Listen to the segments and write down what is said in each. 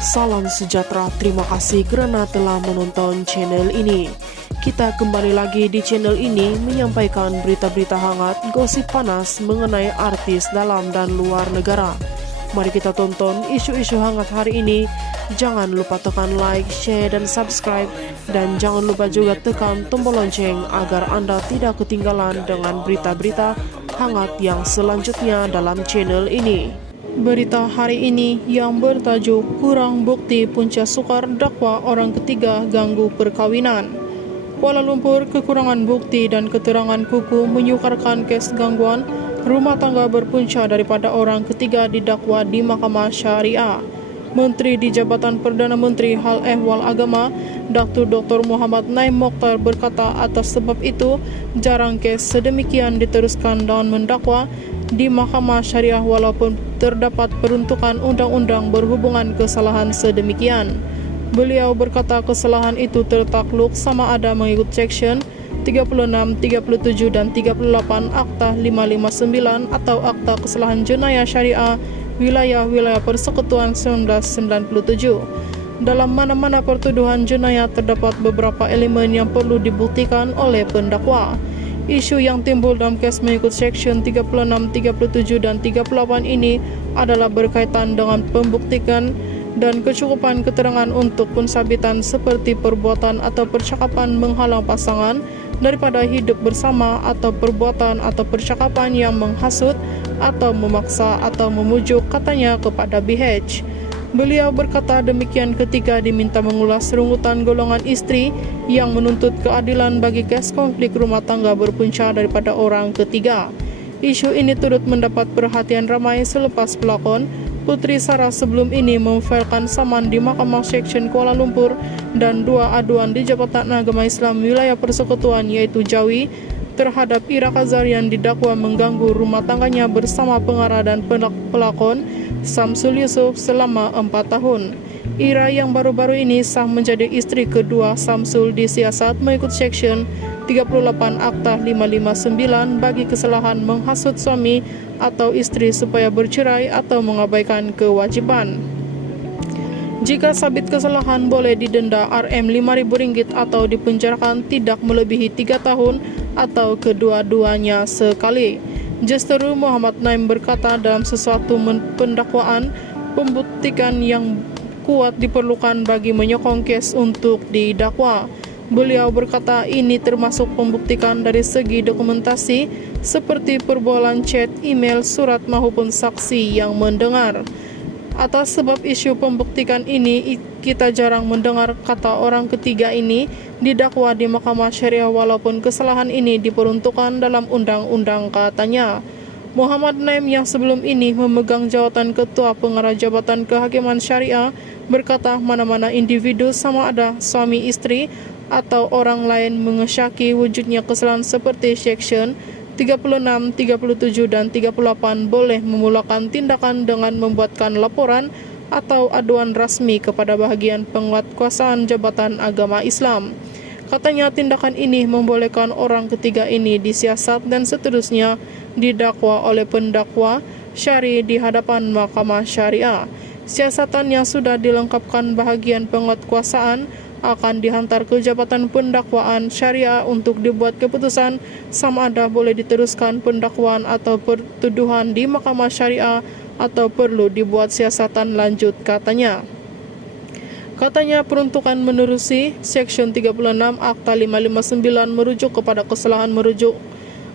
Salam sejahtera, terima kasih karena telah menonton channel ini. Kita kembali lagi di channel ini menyampaikan berita-berita hangat, gosip panas mengenai artis dalam dan luar negara. Mari kita tonton isu-isu hangat hari ini. Jangan lupa tekan like, share, dan subscribe. Dan jangan lupa juga tekan tombol lonceng agar Anda tidak ketinggalan dengan berita-berita hangat yang selanjutnya dalam channel ini. Berita hari ini yang bertajuk kurang bukti Punca Soekar dakwa orang ketiga ganggu perkawinan. Kuala Lumpur, kekurangan bukti dan keterangan kuku menyukarkan kes gangguan rumah tangga berpunca daripada orang ketiga didakwa di Mahkamah Syariah. Menteri di Jabatan Perdana Menteri Hal Ehwal Agama, Dr. Muhammad Naim Mokhtar berkata atas sebab itu jarang kes sedemikian diteruskan dan mendakwa di Mahkamah Syariah walaupun terdapat peruntukan undang-undang berhubungan kesalahan sedemikian. Beliau berkata kesalahan itu tertakluk sama ada mengikut Section 36, 37 dan 38 Akta 559 atau Akta Kesalahan Jenayah Syariah Wilayah-Wilayah Persekutuan 1997. Dalam mana-mana pertuduhan jenayah terdapat beberapa elemen yang perlu dibuktikan oleh pendakwa. Isu yang timbul dalam kes mengikut Section 36, 37 dan 38 ini adalah berkaitan dengan pembuktikan dan kecukupan keterangan untuk pensabitan seperti perbuatan atau percakapan menghalang pasangan daripada hidup bersama atau perbuatan atau percakapan yang menghasut atau memaksa atau memujuk katanya kepada BH. Beliau berkata demikian ketika diminta mengulas rungutan golongan istri yang menuntut keadilan bagi kes konflik rumah tangga berpunca daripada orang ketiga. Isu ini turut mendapat perhatian ramai selepas pelakon Putri Sarah sebelum ini memfailkan saman di Mahkamah Section Kuala Lumpur dan dua aduan di Jabatan Agama Islam Wilayah Persekutuan yaitu Jawi terhadap Ira Khazar yang didakwa mengganggu rumah tangganya bersama pengarah dan pelakon Samsul Yusuf selama 4 tahun. Ira yang baru-baru ini sah menjadi istri kedua Samsul disiasat mengikut Section 38 Akta 559 bagi kesalahan menghasut suami atau istri supaya bercerai atau mengabaikan kewajiban. Jika sabit kesalahan boleh didenda Rm5.000 atau dipenjarakan tidak melebihi 3 tahun atau kedua-duanya sekali. Justeru Muhammad Naim berkata dalam sesuatu pendakwaan pembuktikan yang kuat diperlukan bagi menyokong kes untuk didakwa. Beliau berkata ini termasuk pembuktikan dari segi dokumentasi seperti perbualan chat, email, surat maupun saksi yang mendengar. Atas sebab isu pembuktikan ini kita jarang mendengar kata orang ketiga ini didakwa di Mahkamah Syariah walaupun kesalahan ini diperuntukkan dalam undang-undang katanya. Muhammad Naim yang sebelum ini memegang jawatan Ketua Pengarah Jabatan Kehakiman Syariah berkata mana-mana individu sama ada suami istri atau orang lain mengesyaki wujudnya kesalahan seperti Section 36, 37 dan 38 boleh memulakan tindakan dengan membuatkan laporan atau aduan rasmi kepada bahagian penguatkuasaan Jabatan Agama Islam. Katanya tindakan ini membolehkan orang ketiga ini disiasat dan seterusnya didakwa oleh pendakwa syari di hadapan Mahkamah Syariah. Siasatan yang sudah dilengkapkan bahagian penguatkuasaan akan dihantar ke Jabatan Pendakwaan Syariah untuk dibuat keputusan sama ada boleh diteruskan pendakwaan atau pertuduhan di Mahkamah Syariah atau perlu dibuat siasatan lanjut katanya. Katanya peruntukan menerusi Section 36 Akta 559 merujuk kepada kesalahan merujuk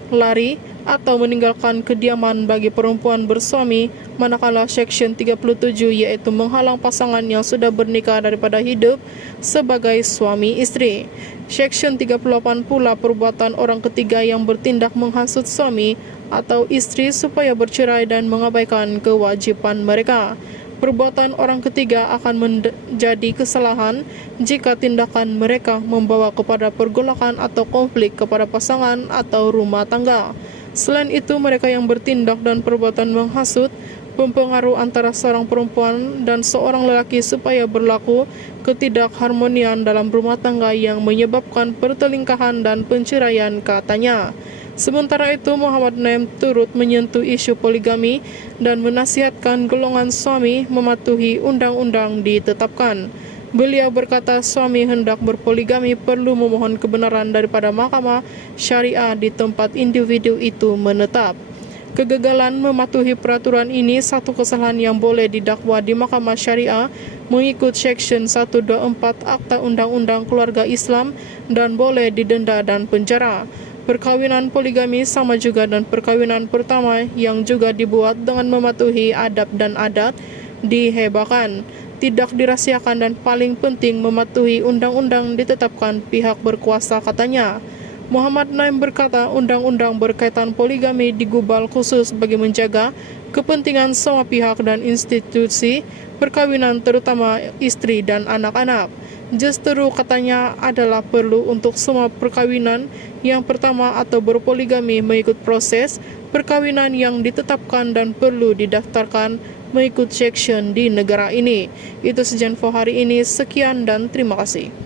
lari atau meninggalkan kediaman bagi perempuan bersuami, manakala Section 37 yaitu menghalang pasangan yang sudah bernikah daripada hidup sebagai suami istri. Section 38 pula perbuatan orang ketiga yang bertindak menghasut suami atau istri supaya bercerai dan mengabaikan kewajiban mereka. Perbuatan orang ketiga akan menjadi kesalahan jika tindakan mereka membawa kepada pergolakan atau konflik kepada pasangan atau rumah tangga. Selain itu, mereka yang bertindak dan perbuatan menghasut, mempengaruhi antara seorang perempuan dan seorang lelaki supaya berlaku ketidakharmonian dalam rumah tangga yang menyebabkan pertelingkahan dan perceraian katanya. Sementara itu, Muhammad Naim turut menyentuh isu poligami dan menasihatkan golongan suami mematuhi undang-undang ditetapkan. Beliau berkata suami hendak berpoligami perlu memohon kebenaran daripada mahkamah syariah di tempat individu itu menetap. Kegagalan mematuhi peraturan ini satu kesalahan yang boleh didakwa di mahkamah syariah mengikut Section 124 Akta Undang-Undang Keluarga Islam dan boleh didenda dan penjara. Perkawinan poligami sama juga dan perkawinan pertama yang juga dibuat dengan mematuhi adab dan adat dihebahkan, tidak dirahasiakan dan paling penting mematuhi undang-undang ditetapkan pihak berkuasa, katanya. Muhammad Naim berkata undang-undang berkaitan poligami digubal khusus bagi menjaga kepentingan semua pihak dan institusi perkawinan terutama istri dan anak-anak. Justru katanya adalah perlu untuk semua perkawinan yang pertama atau berpoligami mengikut proses perkawinan yang ditetapkan dan perlu didaftarkan mengikut section di negara ini. Itu saja info hari ini, sekian dan terima kasih.